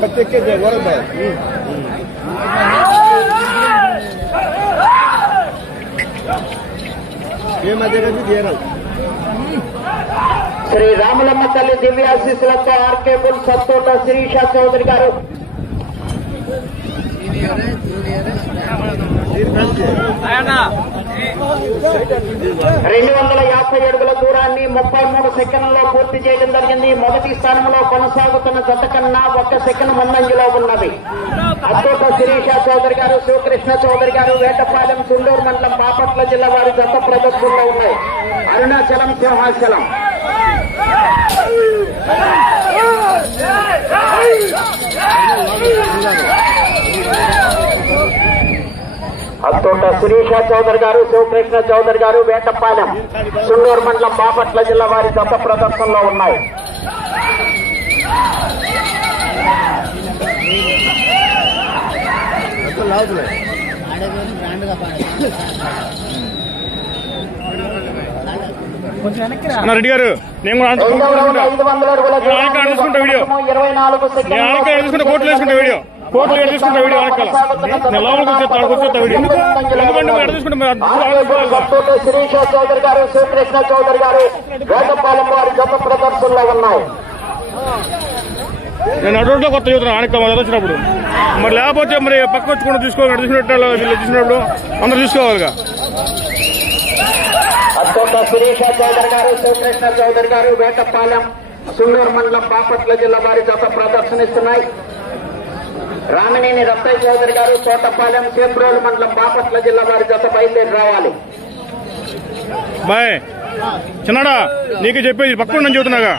बच्चे के गौरव है ये मजे का भी दे रहा हूँ శ్రీ రాములమ్మ తల్లి దివ్యాశీస్సులతో ఆర్కే బుల్ సత్తోట శిరీష చౌదరి గారు 250 అడుగుల దూరాన్ని 33 సెకండ్లలో పూర్తి చేయడం జరిగింది. మొదటి స్థానంలో కొనసాగుతున్న జత కన్నా 1 సెకండ్ ముందంజలో ఉన్నది. అత్తోట శిరీష చౌదరి గారు, శివకృష్ణ చౌదరి గారు, వేటపాలెం, సుండూరు మండలం, బాపట్ల జిల్లా వారి జత ప్రదర్శనలో ఉన్నాయి. అరుణాచలం, సింహాచలం. అత్తోట శిరీష చౌదరి గారు, శివకృష్ణ చౌదరి గారు, వేటపాలెం, సుండూరు మండలం, బాపట్ల జిల్లా వారి జత ప్రదర్శనలో ఉన్నాయి. రెడ్డి గారు నేను కోట్లు వేసుకుంటా వీడియో శిరీష చౌదరి గారు, శ్రీకృష్ణ చౌదరి గారు, వేటపాలెం వారి జత ప్రదర్శనలో ఉన్నాయి. నేను అటువంటి కొత్త చూస్తున్నాను ఆనక వచ్చినప్పుడు మరి లేకపోతే మరి పక్క వచ్చి తీసుకోవాలి చూసినప్పుడు అందరూ తీసుకోవాలిగా. అత్తోట శిరీష చౌదరి గారు, శివకృష్ణ చౌదరి గారు, వేటపాలెం, సుండూరు మండలం, బాపట్ల జిల్లా వారి జత ప్రదర్శనిస్తున్నాయి. రామినేని రత్తయ్య చౌదరి గారు, తోటపాలెం, చేబ్రోలు మండలం, బాపట్ల జిల్లా వారి జత బయలుదేరి రావాలి. బాయ్ చిన్నాడా నీకు చెప్పేది పక్కన నేను చెబుతున్నాగా.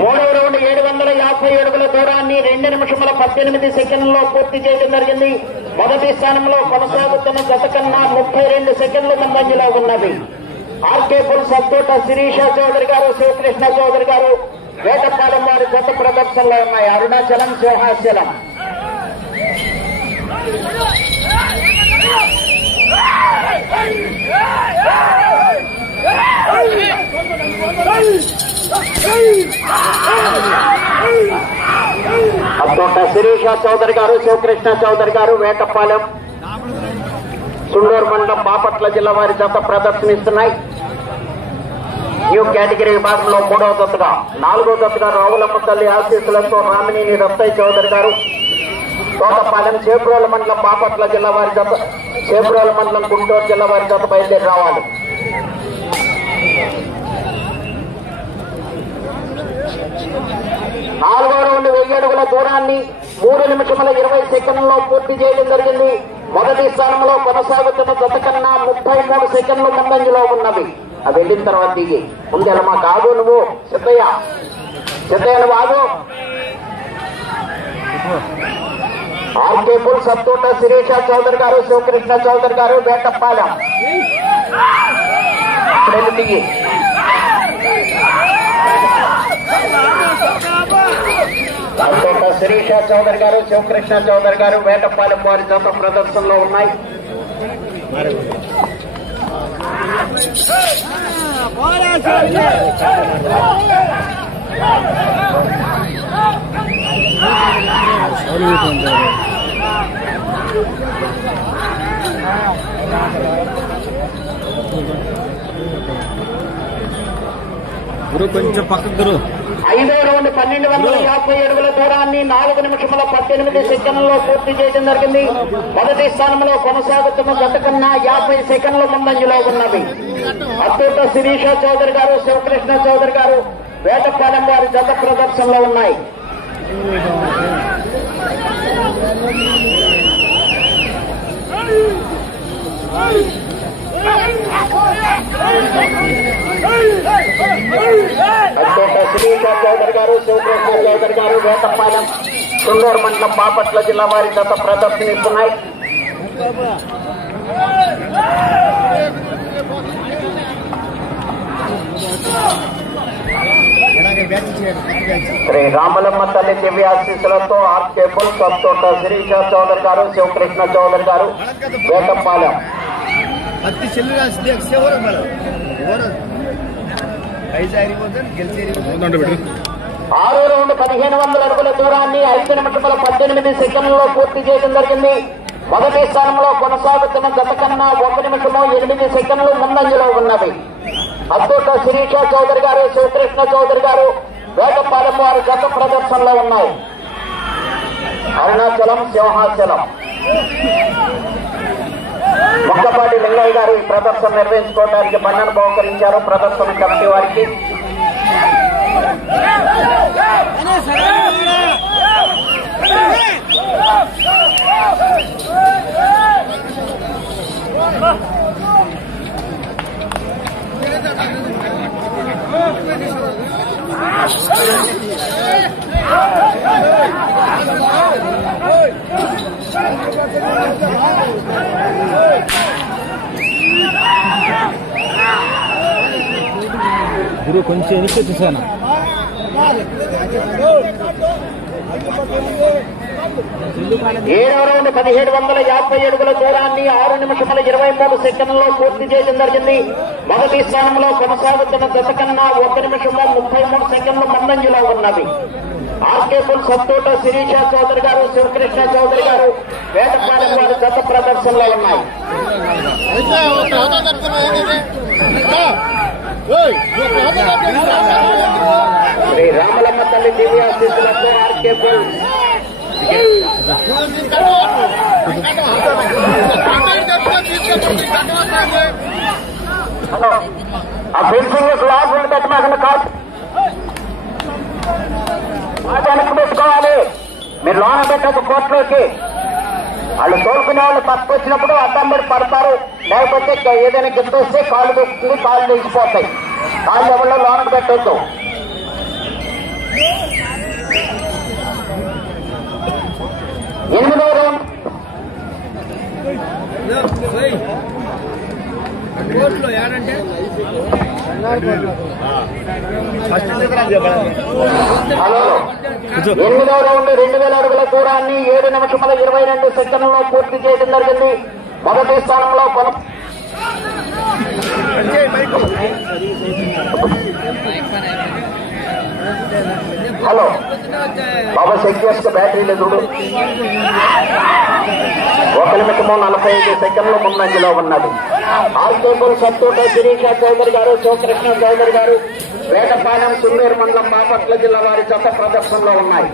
మూడవ రౌండ్ 750 అడుగుల దూరాన్ని 2 నిమిషముల 18 సెకండ్లలో పూర్తి చేయడం జరిగింది. మొదటి స్థానంలో కొనసాగుతున్న జత కన్నా 32 సెకండ్ల ముందంజలో ఉన్నది. ఆర్కే బుల్ సత్తోట శిరీష చౌదరి గారు, శివకృష్ణ చౌదరి గారు, వేటపాలెం వారి జత ప్రదర్శనలో ఉన్నాయి. అరుణాచలం, సింహాచలం. అత్తోట శిరీష చౌదరి గారు, శివకృష్ణ చౌదరి గారు, వేటపాలెం, సుండూరు మండలం, బాపట్ల జిల్లా వారి జత ప్రదర్శనిస్తున్నాయి. న్యూ కేటగిరీ విభాగంలో 3వ జతగా 4వ జతగా రావులమ్మ తల్లి ఆశీస్సులతో రామినేని రత్తయ్య చౌదరి గారు, తోటపాలెం, చేబ్రోలు మండలం, బాపట్ల జిల్లా వారి జత, చేబ్రోలు మండలం, గుంటూరు జిల్లా వారి జత బయలుదేరి రావాలి. నాలుగో రౌండ్ 1000 అడుగుల దూరాన్ని 3 నిమిషముల 20 సెకండ్లలో పూర్తి చేయడం జరిగింది. మొదటి స్థానంలో కొనసాగుతున్న జత కన్నా 33 సెకండ్ల ముందంజలో ఉన్నవి. అది వెళ్ళిన తర్వాత దిగి ముందెలమా కాదు నువ్వు సిద్ధయ్య నువ్వు ఆగు. ఆర్కే బుల్ సత్తోట శిరీష చౌదరి గారు, శివకృష్ణ చౌదరి గారు, వేటపాలెం. ఇప్పుడు దిగి అత్తోట శిరీష చౌదరి గారు, శివకృష్ణ చౌదరి గారు, వేటపాలెం వారి జత ప్రదర్శనలో ఉన్నాయి. కొంచెం పక్కకు గురు. 5వ రౌండ్ 1250 అడుగుల దూరాన్ని 4 నిమిషముల 18 సెకండ్లలో పూర్తి చేయడం జరిగింది. మొదటి స్థానంలో కొనసాగుతున్న జత కన్నా 50 సెకండ్ల ముందంజలో ఉన్నది. అత్తోట శిరీష చౌదరి గారు, శివకృష్ణ చౌదరి గారు, వేటపాలెం వారి జత ప్రదర్శనలో ఉన్నాయి. అత్తోట శిరీష శిరీష చౌదరి గారు, శివకృష్ణ చౌదరి గారు, వేటపాలెం చుండూరు మండలం బాపట్ల జిల్లా వారి జత ప్రదర్శనిస్తున్నాయి. శ్రీ రామలమ్మ తల్లి దివ్యాశీస్సులతో ఆర్కేపుల్ సత్తోట శిరీష చౌదరి గారు, శివకృష్ణ చౌదరి గారు, వేటపాలెం. ఆరో రౌండ్ 1500 అడుగుల దూరాన్ని 5 నిమిషముల 18 సెకండ్లలో పూర్తి చేయడం జరిగింది. మొదటి స్థానంలో కొనసాగుతున్న జత కన్నా 1 నిమిషము 8 సెకండ్లు ముందంజలో ఉన్నవి. అత్తోట శిరీష చౌదరి గారు, శివకృష్ణ చౌదరి గారు, వేటపాలెం వారి జత ప్రదర్శనలో ఉన్నాయి. అరుణాచలం, సింహాచలం. మొక్కపాటి లింగయ్య గారు ఈ ప్రదర్శన నిర్వహించుకోవడానికి బండను బహుకరించారు ప్రదర్శన కమిటీ వారికి. గురు కొంచెం ఎనికి వచ్చేసాను. 7వ రౌండ్ 1750 అడుగుల దూరాన్ని 6 నిమిషముల 23 సెకండ్లలో పూర్తి చేయడం జరిగింది. మొదటి స్థానంలో కొనసాగుతున్న జత కన్నా 1 నిమిషము 33 సెకండ్లు ముందంజలో ఉన్నవి. ఆర్కేపుల్ సత్తోట శిరీష చౌదరి గారు, శివకృష్ణ చౌదరి గారు, వేటపాలెం వారి జత ప్రదర్శనలో ఉన్నాయి. శ్రీ రామలమ్మ తల్లి దివ్యాశీస్సులతో ఆర్కేపుల్ ఆ ఫెన్సింగ్ క్లాస్ పెట్టమాకండి, కాదు వెనక్కి పెట్టుకోవాలి. మీరు లోన పెట్టదు కోర్టులోకి. వాళ్ళు తోలుకునే వాళ్ళు పక్కకు వచ్చినప్పుడు అడ్డం పడి పడతారు. లేకపోతే ఏదైనా గిఫ్ట్ వస్తే కాళ్ళు దొక్కుతుంది, కాళ్ళు లేచిపోతాయి. కాళ్ళు ఎవరిలో లోనకు పెట్టొద్దు. ఎనిమిదవ రౌండ్ హలో 8వ రౌండ్ 2000 అడుగుల దూరాన్ని 7 నిమిషముల 22 సెకండ్లలో పూర్తి చేయడం జరిగింది. మొదటి స్థానంలో హలో బాబా చెక్ చేస్తే బ్యాటరీ లేదు. 1 నిమిషము 45 సెకండ్లు ముందంజలో ఉన్నది. ఆర్కేపుల్ సత్తోట శిరీష చౌదరి గారు, శివకృష్ణ చౌదరి గారు, వేటపాలెం చుండూరు మండలం బాపట్ల జిల్లా వారి జత ప్రదర్శనలో ఉన్నాయి.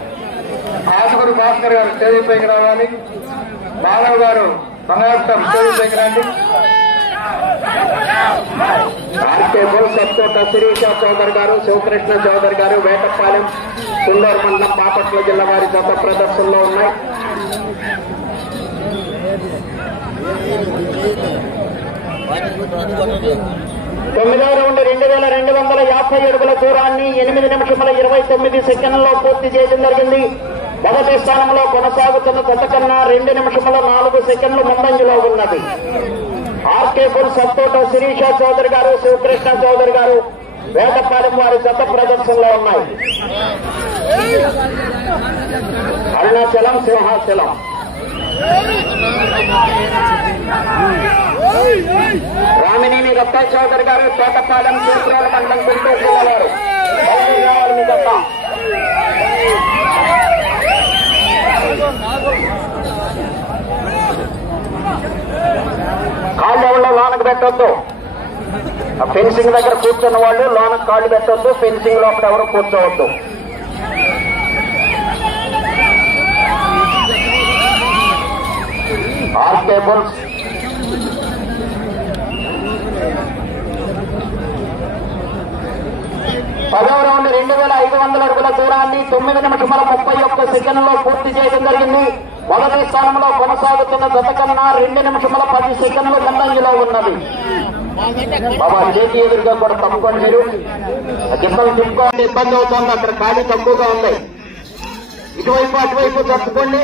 ఆసుగురు భాస్కర్ గారు స్టేజ్ పైకి రావాలి. బాలవ్ గారు మంగళం స్టేజ్ పైకి రండి. ఆర్కేపుల్ సత్తోట శిరీష చౌదరి గారు, శివకృష్ణ చౌదరి గారు, వేటపాలెం చుండూరు మండలం బాపట్ల జిల్లా వారి జత ప్రదర్శనలో ఉన్నాయి. తొమ్మిదవ రౌండ్ 2250 అడుగుల దూరాన్ని 8 నిమిషముల 29 సెకండ్లలో పూర్తి చేయడం జరిగింది. మొదటి స్థానంలో కొనసాగుతున్న జత కన్నా 2 నిమిషముల 4 సెకండ్లు ముందంజలో ఉన్నది. ఆర్కేపుల్ సత్తోట శిరీష చౌదరి గారు, శివకృష్ణ చౌదరి గారు, వేటపాలెం వారి జత ప్రదర్శనలో ఉన్నాయి. అరుణాచలం, సింహాచలం. రామినేని రత్న చౌదరి గారు, తోటపాలెం సూత్రాల మండలం గుంటూరు జిల్లా వారు. కాళ్ళు ఎవరో లోనకు పెట్టొద్దు. ఫెన్సింగ్ దగ్గర కూర్చున్న వాళ్ళు లోనకు కాళ్ళు పెట్టొద్దు. ఫెన్సింగ్ లోపల ఎవరు కూర్చోవద్దు. ఆర్కేబుల్స్ 10వ రౌండ్ 2500 అడుగుల దూరాన్ని 9 నిమిషముల 31 సెకండ్లో పూర్తి చేయడం జరిగింది. మొదటి స్థానంలో కొనసాగుతున్న జత కన్నా 2 నిమిషముల 10 సెకండ్లు ముందంజలో ఉన్నది. బాబా చేతి ఎదురుగా కూడా తప్పుకోండి. మీరు గిబ్బలు తిప్పుకోండి, ఇబ్బంది అవుతుంది. అక్కడ ఖాళీ తక్కువగా ఉంది. ఇటువైపు అటువైపు తప్పుకోండి.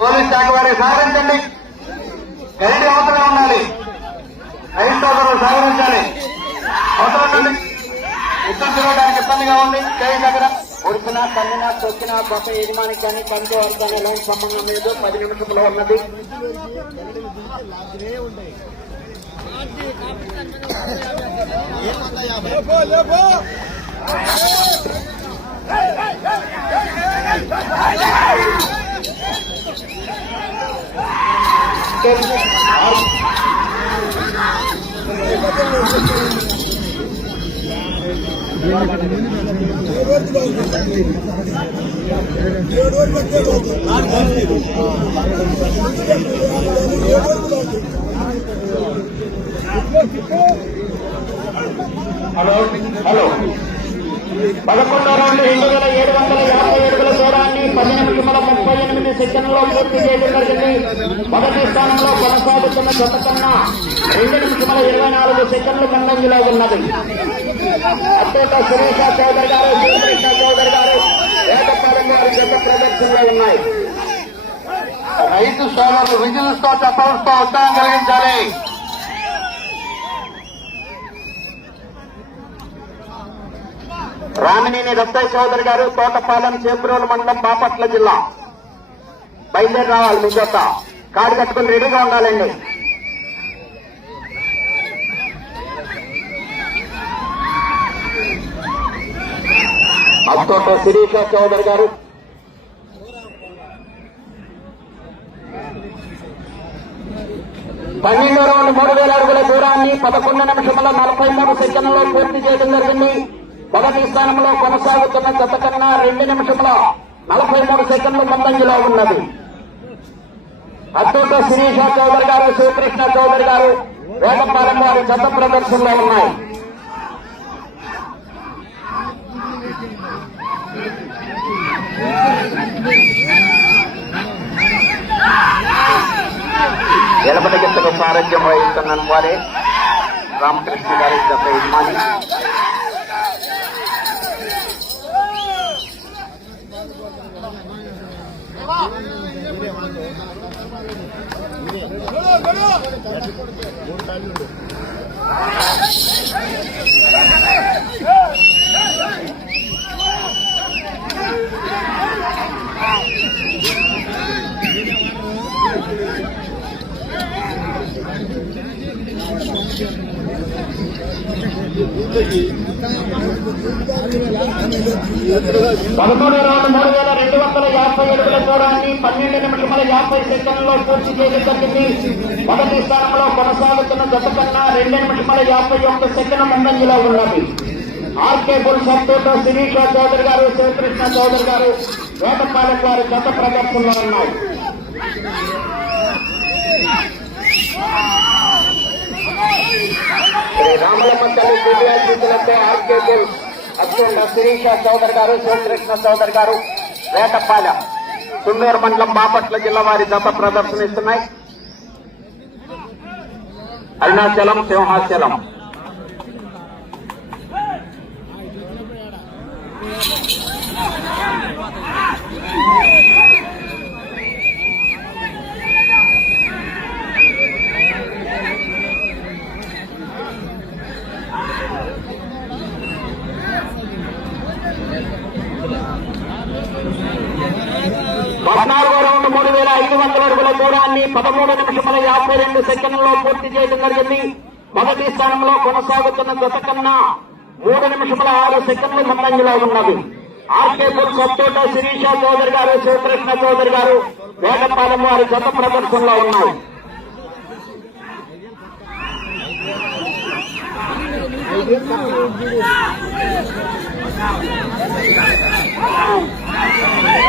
పోలీస్ శాఖ వారి సహకరించండి. గైడ్ అవతల ఉండాలి. రైతు సోదరులు సహకరించాలి. అవతల ఉండండి. ఉత్తరం తిరగడానికి ఇబ్బందిగా ఉంది. చేయి దగ్గర ఉడికినా కన్నినా తొక్కినా గొప్ప యజమానికి కానీ కంటి వారికి లైన్ సంబంధం లేదు. 10 నిమిషంలో ఉన్నది. హలో హలో 11వ రౌండ్ 2750 అడుగుల దూరాన్ని 10 నిమిషముల 38 సెకండ్లో పూర్తి చేయడం జరిగింది. మొదటి స్థానంలో కొనసాగుతున్న జత కన్నా 2 నిమిషముల 24 సెకండ్లు ముందంజలో ఉన్నది. అత్యంత సురేష చౌదరి గారు, శ్రీకృష్ణ చౌదరి గారు, వేటపాలెం గారి జత ప్రదర్శనలో ఉన్నాయి. రైతు సోదరులు విజిల్స్తో చప్పలతో ఉత్సాహం కలిగించాలి. రామినేని రత్తయ్య చౌదరి గారు, తోటపాలెం, చేబ్రోలు మండలం, బాపట్ల జిల్లా. బయలుదేరి రావాలి. మీ జత కాడు కట్టుకుని రెడీగా ఉండాలండి. అత్తోట శిరీష చౌదరి గారు, పన్నెండో రౌండ్ 3000 అడుగుల దూరాన్ని 11 నిమిషముల 43 సెకండ్లో పూర్తి చేయడం జరిగింది. మొదటి స్థానంలో కొనసాగుతున్న జత కన్నా 2 నిమిషముల 43 సెకండ్లు ముందంజలో ఉన్నది. అత్తోట శిరీష చౌదరి గారు, శ్రీకృష్ణ చౌదరి గారు, వేటపాలెం వారి జత ప్రదర్శనలో ఉన్నాయి. ఎలపటి గిత్తకు సారథ్యం వహిస్తున్న వారే రామకృష్ణ గారి జత యజమాని. పదకొండో రౌండ్ 3250 అడుగుల దూరాన్ని 12 నిమిషముల 50 సెకండ్లో పూర్తి చేయడం జరిగింది. మొదటి స్థానంలో కొనసాగుతున్న జత కన్నా 2 నిమిషముల 51 సెకండ్ ముందంజలో ఉన్నది. ఆర్కే బుల్స్ అత్తోట శిరీష చౌదరి గారు, శ్రీకృష్ణ చౌదరి గారు, వేటపాలెం గారి జత ప్రదర్శనలో ఉన్నాయి. శ్రీ రామలమ్మ తల్లి దివ్యాశీసులతో ఆర్కే బుల్స్ అత్తోట శిరీష చౌదరి గారు, శ్రీకృష్ణ చౌదరి గారు, వేటపాలెం, తుమ్మూరు మండలం, బాపట్ల జిల్లా వారి జత ప్రదర్శనిస్తున్నాయి. అరుణాచలం, సింహాచలం. పద్నాలుగో రౌండ్ 3500 అడుగుల దూరాన్ని 13 నిమిషముల 52 సెకండ్లో పూర్తి చేయడం జరిగింది. మొదటి స్థానంలో కొనసాగుతున్న జత కన్నా 3 నిమిషముల 6 సెకండ్లు ముందంజలో ఉన్నది. ఆర్కే బుల్స్ అత్తోట శిరీష చౌదరి గారు, శ్రీకృష్ణ చౌదరి గారు, వేటపాలెం వారి జత ప్రదర్శనలో ఉన్నాయి.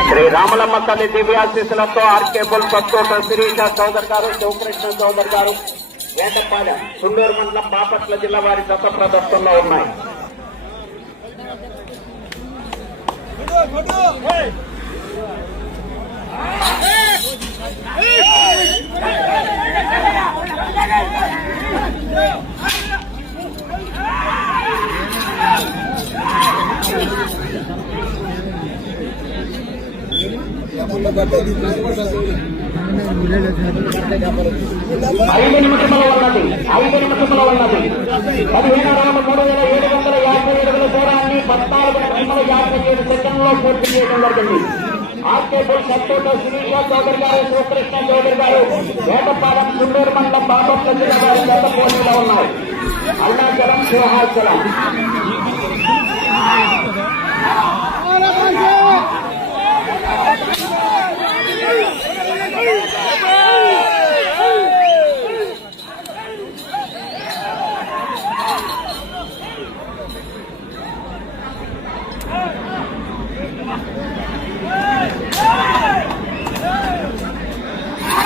శ్రీ రామలమ్మ తల్లి దివ్యాశీసులతో ఆర్కే బుల్స్ అత్తోట శిరీష చౌదరి గారు, శ్రీకృష్ణ చౌదరి గారు, వేటపాలెం, తుండూరు మండలం, బాపట్ల జిల్లా వారి జత ప్రదర్శనలో ఉన్నాయి. ఐదు నిమిషంలో ఉన్నది 15 రౌండ్ 3750 అడుగుల దూరాన్ని 14 నిమిషముల 57 సెకండ్లో పూర్తి చేయడం జరిగింది. ఆర్కేపుల్ సత్తోట శిరీష చౌదరి గారు, శివకృష్ణ చౌదరి గారు, వేటపాలెం సుండూరు మండలం బాపట్ల జిల్లా వారి గత పోటీలో ఉన్నాయి. అరుణాచలం, సింహాచలం.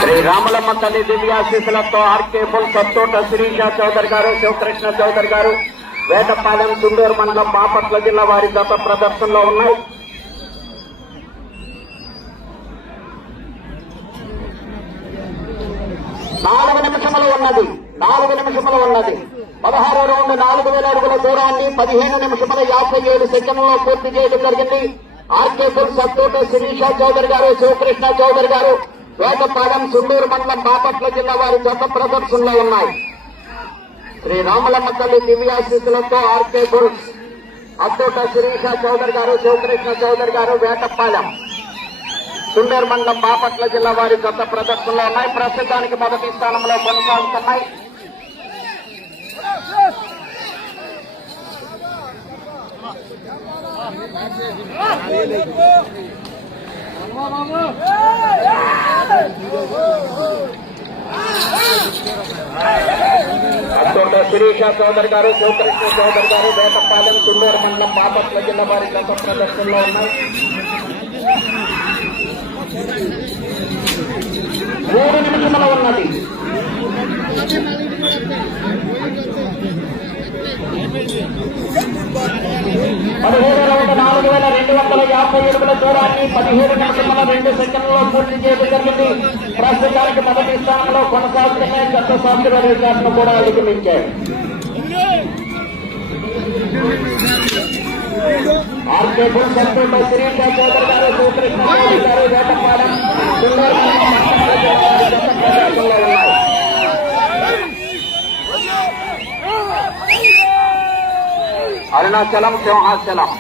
శ్రీరాములమ్మ తల్లి దివ్యాశీసులతో ఆర్కేపుల్ సత్తోట శిరీష చౌదరి గారు, శివకృష్ణ చౌదరి గారు, వేటపాలెం సుండూరు మండలం బాపట్ల జిల్లా వారి గత ప్రదర్శనలో ఉన్నాయి. నాలుగు నిమిషములు ఉన్నది 16 రౌండ్ 4000 అడుగుల దూరాన్ని 15 నిమిషముల 57 సెకండ్లో పూర్తి చేయడం జరిగింది. ఆర్కేపుల్ సత్తోట శిరీష చౌదరి గారు, శివకృష్ణ చౌదరి గారు, వేటపాలెం సుండూరు మండలం బాపట్ల జిల్లా వారి గత ప్రదర్శనలో ఉన్నాయి. శ్రీరాములమ్మ తల్లి దివ్యాశీసులతో ఆర్కేపుల్ సత్తోట శిరీష చౌదరి గారు, శివకృష్ణ చౌదరి గారు, వేటపాలెం సుండూరు మండలం బాపట్ల జిల్లా వారి గత ప్రదర్శనలో ఉన్నాయి. ప్రస్తుతానికి మొదటి స్థానంలో కొనసాగుతున్నాయి. సత్తోట శిరీష చౌదరి గారు, శివకృష్ణ చౌదరి గారు, వేటపాలెం సుండూరు మండలం బాపట్ల జిల్లా వారి గత ప్రదర్శనలో ఉన్నాయి. 3 నిమిషములు ఉన్నది. 17 రౌండ్ 4250 అడుగుల దూరాన్ని 17 నిమిషముల 2 సెకండ్లలో పూర్తి చేయడం జరిగింది. ప్రస్తుతానికి మొదటి స్థానంలో కొనసాగుతున్న గత సంవత్సర రికార్డును కూడా అధిగమించారు. ఆర్కేపుల్ సత్తోట శిరీష చౌదరి గారు, శివకృష్ణ చౌదరి గారు, వేటపాలెం సుండూరు మండలం బాపట్ల జిల్లా వారి గత ప్రదర్శనలో ఉన్నాయి. అరుణాచలం, సింహాచలం.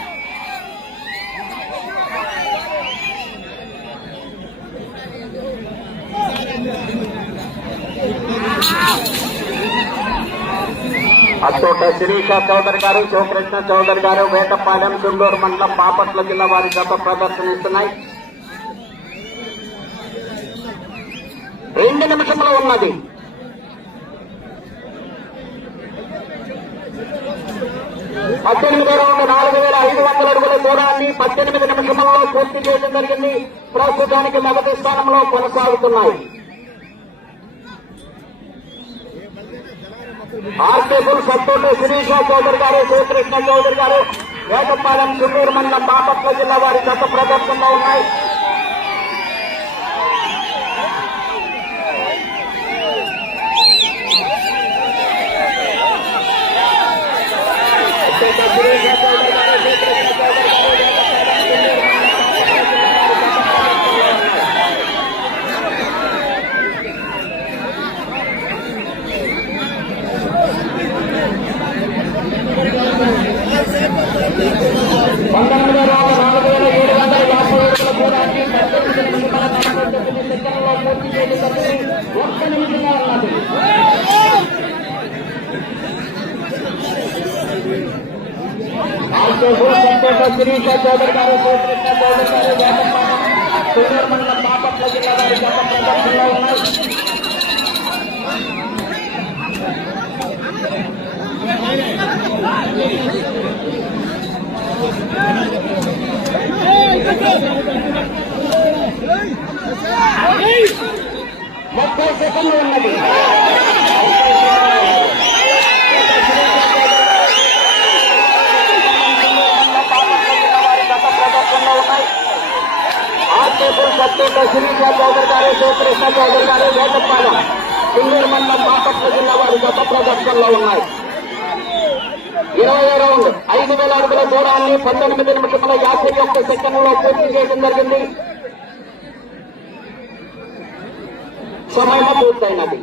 సత్తోట శిరీష చౌదరి గారు, శివకృష్ణ చౌదరి గారు, వేటపాలెం సుండూరు మండలం బాపట్ల జిల్లా వారి గత ప్రదర్శనిస్తున్నాయి. 2 నిమిషంలో ఉన్నది. 18 రౌండ్ 4500 అడుగుల దూరాన్ని 18 నిమిషంలో పూర్తి చేయడం జరిగింది. ప్రస్తుతానికి మొదటి స్థానంలో కొనసాగుతున్నాయి. ఆర్కేపుల్ సత్తోట శిరీష చౌదరి గారు, శివకృష్ణ చౌదరి గారు, వేటపాలెం సుండూరు మండలం బాపట్ల జిల్లా వారి గత ప్రదర్శనలో ఉన్నాయి. శిరీష చౌదరి గారు, శివకృష్ణ చౌదరి గారు, వేటపాలెం సుండూరు మండలం బాపట్ల జిల్లా వారి గత ప్రదర్శనలో ఉన్నాయి. ముప్పై సెకండ్లు ఉన్నది. ఆర్కేపుల్ అత్యంత శిరీష చౌదరి గారు శివకృష్ణ చౌదరి గారు వేటపాలెం సింగూరు మండలం బాపట్ల జిల్లా వారి గత ప్రదర్శనలో ఉన్నాయి. 20వ రౌండ్ 5,000 అడుగుల దూరాన్ని 19 నిమిషముల 51 సెకండ్లలో పూర్తి చేయడం జరిగింది. సమయం పూర్తయినది.